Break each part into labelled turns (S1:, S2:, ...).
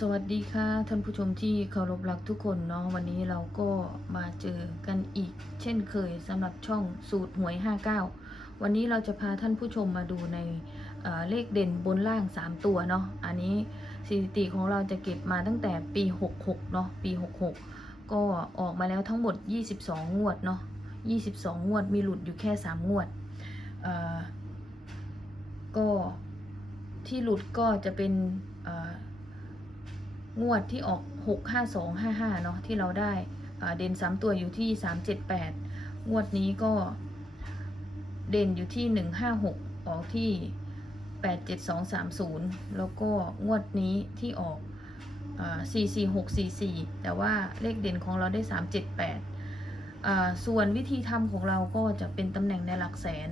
S1: สวัสดีค่ะท่านผู้ชมที่เคารพรักทุกคนเนาะวันนี้เราก็มาเจอกันอีก เช่นเคยสำหรับช่องสูตรหวย 59 วันนี้เราจะพาท่านผู้ชมมาดูในเเลขเด่นบนล่าง 3 ตัวเนาะอันนี้สถิติของเราจะเก็บมาตั้งแต่ปี 66เนาะปี 66 ก็ออกมาแล้วทั้งหมด 22 งวดเนาะ22 งวดมีหลุดอยู่แค่ 3 งวดก็ที่หลุดก็จะเป็นเงวดที่ออก 6 5 2 5 5 เนาะที่เราได้เด่น 3 ตัวอยู่ที่ 378 งวดนี้ก็เด่นอยู่ที่ 156 ออกที่ 87230 แล้วก็งวดนี้ที่ออก44644 แต่ว่าเลขเด่นของเราได้ 378 ส่วนวิธีทำของเราก็จะเป็นตำแหน่งในหลักแสน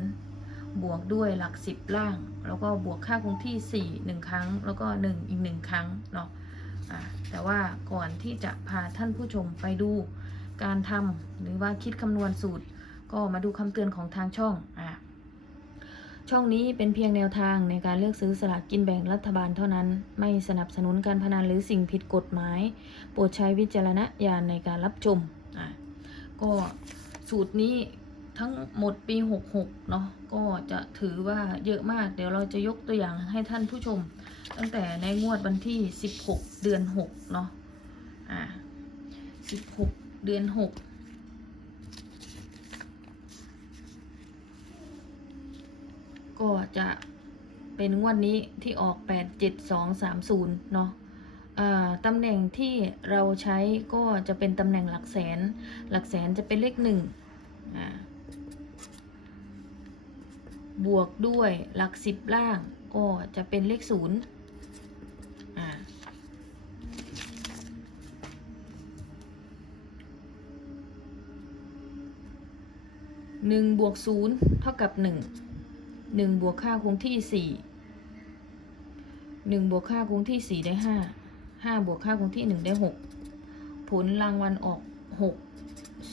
S1: บวกด้วยหลัก 10 ล่าง แล้วก็บวกค่าคงที่ 4 1 ครั้ง แล้วก็ 1 อีก 1 ครั้งเนาะ แต่ว่าก่อนที่จะพาท่านผู้ชมไปดูการทำหรือว่าคิดคำนวณสูตร ก็มาดูคำเตือนของทางช่องอะช่องนี้เป็นเพียงแนวทางในการเลือกซื้อสลากกินแบ่งรัฐบาลเท่านั้น ไม่สนับสนุนการพนันหรือสิ่งผิดกฎหมาย โปรดใช้วิจารณญาณในการรับชมอะก็สูตรนี้ทั้งหมดปี 66 เนาะก็จะถือว่าเยอะมาก เดี๋ยวเราจะยกตัวอย่างให้ท่านผู้ชม ตั้งแต่ในงวดวันที่ 16 เดือน 6 เนาะอ่า16 เดือน 6 ก็จะเป็นงวดนี้ที่ออก 87230 เนาะอ่าตำแหน่งที่เราใช้ก็จะเป็นตำแหน่งหลักแสน หลักแสนจะเป็นเลขหนึ่งอ่าบวกด้วยหลักสิบล่างก็จะเป็นเลขศูนย์ อ่าหนึ่งบวกศูนย์เท่ากับหนึ่งหนึ่งบวกค่าคงที่สี่หนึ่งบวกค่าคงที่สี่ได้ห้าห้าบวกค่าคงที่หนึ่งได้หกผลรางวัลออกหก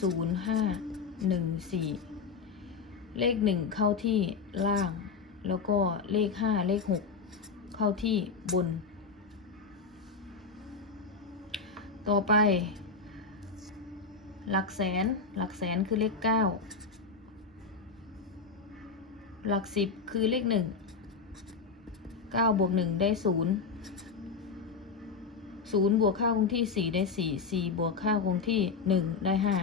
S1: ศูนย์ห้าหนึ่งสี่เลขหนึ่งเข้าที่ล่าง แล้วก็เลขห้าเลขหกเข้าที่บน ต่อไป หลักแสน หลักแสนคือเลขเก้า หลักสิบคือเลขหนึ่ง เก้าบวกหนึ่งได้ศูนย์ศูนย์บวกค่าคงที่สี่ได้สี่สี่บวกค่าคงที่หนึ่งได้ห้า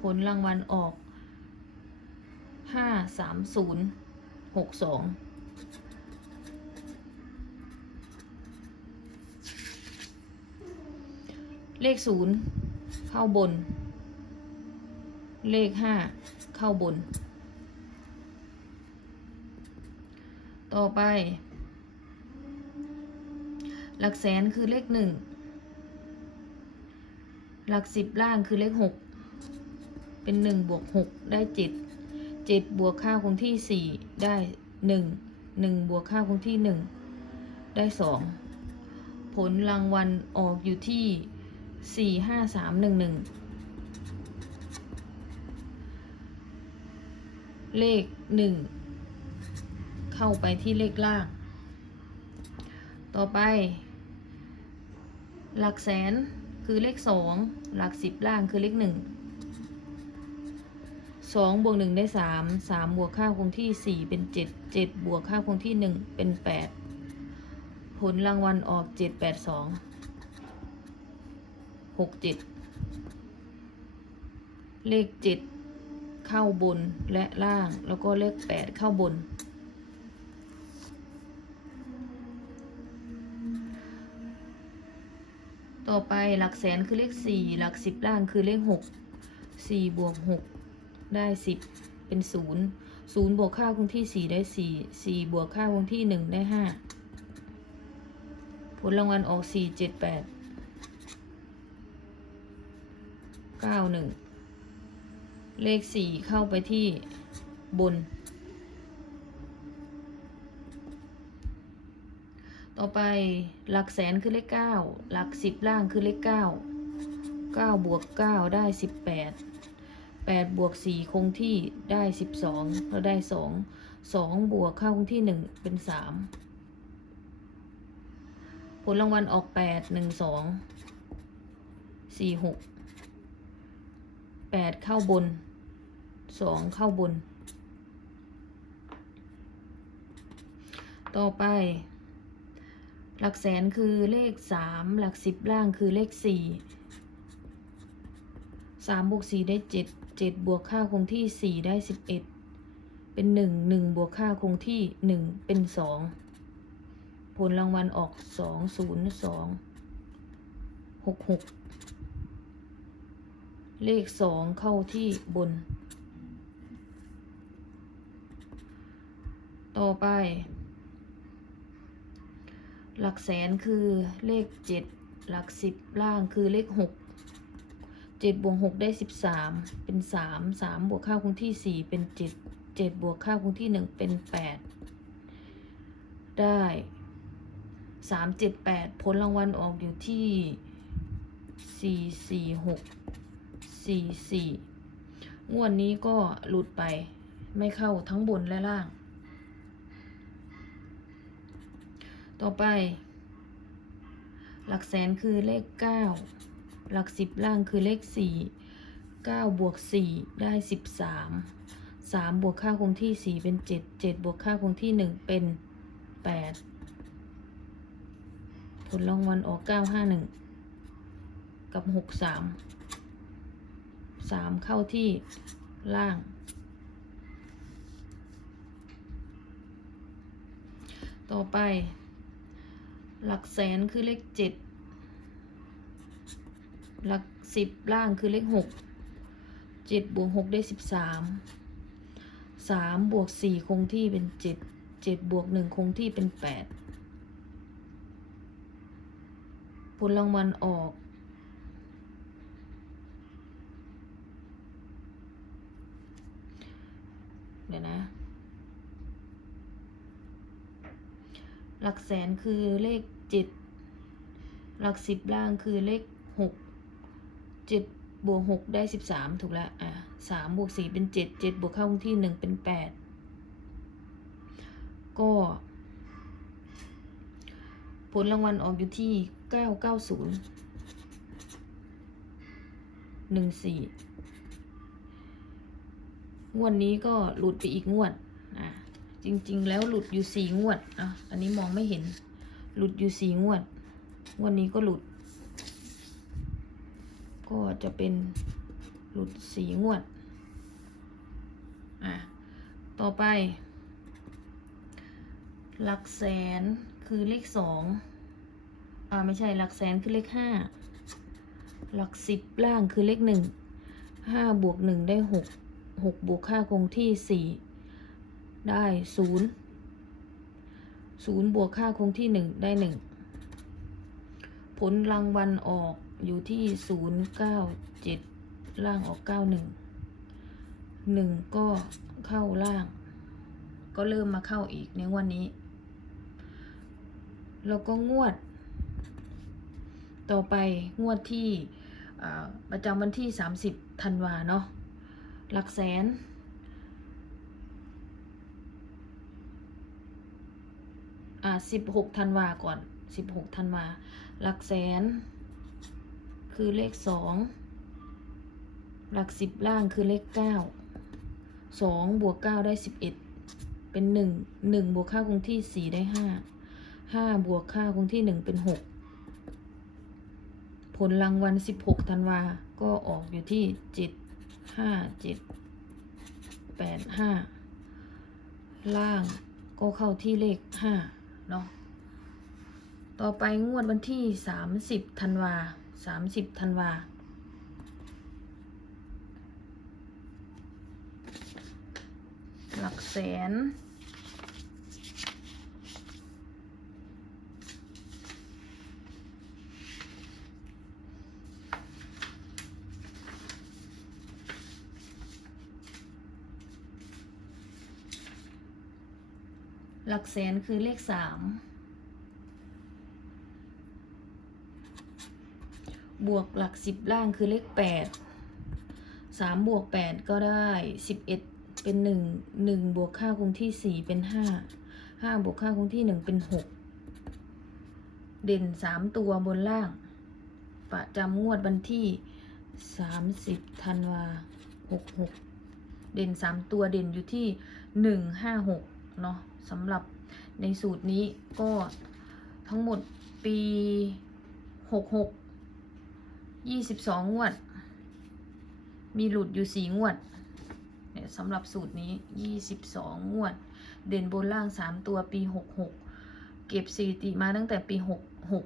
S1: ผลรางวัลออกห้าสามศูนย์หกสอง เลขศูนย์เข้าบน เลขห้าเข้าบน ต่อไป หลักแสนคือเลขหนึ่งหลักสิบล่างคือเลขหกเป็นหนึ่งบวกหกได้เจ็ดเจ็ดบวกค่าคงที่สี่ได้หนึ่งหนึ่งบวกค่าคงที่หนึ่งได้สองผลรางวัลออกอยู่ที่ สี่ห้าสามหนึ่งหนึ่งเลขหนึ่งเข้าไปที่เลขล่าง ต่อไป หลักแสนคือเลขสองหลักสิบล่างคือเลขหนึ่งสองบวกหนึ่งได้สามสามบวกค่าคงที่สี่เป็นเจ็ดเจ็ดบวกค่าคงที่หนึ่งเป็นแปดผลรางวัลออกเจ็ดแปดสอง หกเจ็ดเลขเจ็ดเข้าบนและล่าง แล้วก็เลขแปดเข้าบน ต่อไปหลักแสนคือเลขสี่หลักสิบล่างคือเลขหกสี่บวกหกได้สิบเป็นศูนย์ศูนย์บวกค่าคงที่สี่ได้สี่สี่บวกค่าคงที่หนึ่งได้ห้าผลรางวัลออกสี่เจ็ดแปดเก้าหนึ่งเลขสี่เข้าไปที่บน ต่อไปหลักแสนคือเลขเก้าหลักสิบล่างคือเลขเก้าเก้าบวกเก้าได้สิบแปดแปดบวกสี่คงที่ได้สิบสองเราได้สองสองบวกค่าคงที่หนึ่งเป็นสามผลรางวัลออกแปดหนึ่งสองสี่หก แปดเข้าบนสองเข้าบน ต่อไป หลักแสนคือเลขสามหลักสิบล่างคือเลขสี่สามบวกสี่ได้เจ็ดเจ็ดบวกค่าคงที่สี่ได้สิบเอ็ดเป็นหนึ่งหนึ่งบวกค่าคงที่หนึ่งเป็นสองผลรางวัลออกสองศูนย์สองหกหก เลขสองเข้าที่บน ต่อไป หลักแสนคือเลขเจ็ดหลักสิบล่างคือเลขหกเจ็ดบวกหกได้สิบสามเป็นสามสามบวกค่าคงที่สี่เป็นเจ็ดเจ็ดบวกค่าคงที่หนึ่งเป็นแปดได้สามเจ็ดแปดผลรางวัลออกอยู่ที่สี่สี่หก สี่สี่งวดนี้ก็หลุดไปไม่เข้าทั้งบนและล่าง ต่อไป หลักแสนคือเลขเก้าหลักสิบล่างคือเลขสี่เก้าบวกสี่ได้สิบสามสามบวกค่าคงที่สี่เป็นเจ็ดเจ็ดบวกค่าคงที่หนึ่งเป็นแปดผลรางวัลออกเก้าห้าหนึ่งกับหกสาม สามเข้าที่ล่าง ต่อไป หลักแสนคือเลขเจ็ดหลักสิบล่างคือเลขหกเจ็ดบวกหกได้สิบสามสามบวกสี่คงที่เป็นเจ็ดเจ็ดบวกหนึ่งคงที่เป็นแปดผลรางวัลออก ดี๋ยวนะ หลักแสนคือเลขเจ็ดหลักสิบล่างคือเลขหกเจ็ดบวกหกได้สิบสามถูกแล้วอะสามบวกสี่เป็นเจ็ดเจ็ดบวกเข้าคงที่หนึ่งเป็นแปดก็ ผลรางวัลออกอยู่ที่เก้าเก้าศูนย์หนึ่งสี่ งวดนี้ก็หลุดไปอีกงวดอะจริง ๆ แล้วหลุดอยู่สี่งวดอะอันนี้มองไม่เห็น หลุดอยู่สี่งวด งวดนี้ก็หลุด ก็จะเป็นหลุดสี่งวดอะต่อไป หลักแสนคือเลขสองอ่าไม่ใช่หลักแสนคือเลขห้าหลักสิบล่างคือเลขหนึ่งห้าบวกหนึ่งได้หก หกบวกค่าคงที่สี่ได้ศูนย์ศูนย์บวกค่าคงที่หนึ่งได้หนึ่งผลรางวัลออกอยู่ที่ศูนย์เก้าเจ็ดล่างออกเก้าหนึ่งหนึ่งก็เข้าล่าง ก็เริ่มมาเข้าอีกในวันนี้ แล้วก็งวด ต่อไปงวดที่ประจำวันที่ 30ธันวาเนาะ หลักแสน อ่าสิบหกธันวาก่อนสิบหกธันวา หลักแสน คือเลขสอง หลักสิบล่างคือเลขเก้า สองบวกเก้าได้สิบเอ็ด เป็นหนึ่ง หนึ่งบวกค่าคงที่สี่ได้ห้า ห้าบวกค่าคงที่หนึ่งเป็นหกผลรางวัลสิบหกธันวา ก็ออกอยู่ที่เจ็ด ห้าเจ็ดแปดห้าล่างก็เข้าที่เลขห้าเนาะต่อไปงวดวันที่สามสิบธันวาสามสิบธันวาหลักแสน หลักแสนคือเลขสามบวกหลักสิบล่างคือเลขแปดสามบวกแปดก็ได้สิบเอ็ดเป็นหนึ่งหนึ่งบวกค่าคงที่สี่เป็นห้าห้าบวกค่าคงที่หนึ่งเป็นหกเด่นสามตัวบนล่าง ประจำงวดวันที่สามสิบธันวาหกหกเด่นสามตัวเด่นอยู่ที่หนึ่งห้าหกเนาะ สำหรับในสูตรนี้ก็ทั้งหมดปีหกหกยี่สิบสองงวด มีหลุดอยู่สี่งวดเนี่ยสำหรับสูตรนี้ยี่สิบสองงวด เด่นบนล่างสามตัวปีหกหกเก็บสถิติมาตั้งแต่ปีหกหก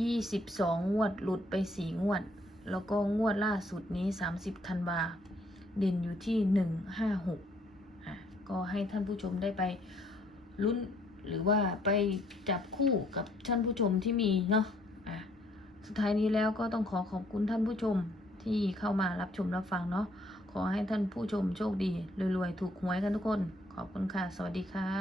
S1: ยี่สิบสองงวดหลุดไปสี่งวด แล้วก็งวดล่าสุดนี้สามสิบธันวาเด่นอยู่ที่หนึ่งห้าหก ก็ให้ท่านผู้ชมได้ไปลุ้นหรือว่าไปจับคู่กับท่านผู้ชมที่มีเนาะอะสุดท้ายนี้แล้วก็ต้องขอขอบคุณท่านผู้ชมที่เข้ามารับชมรับฟังเนาะขอให้ท่านผู้ชมโชคดีรวยๆถูกหวยกันทุกคน ขอบคุณค่ะ สวัสดีค่ะ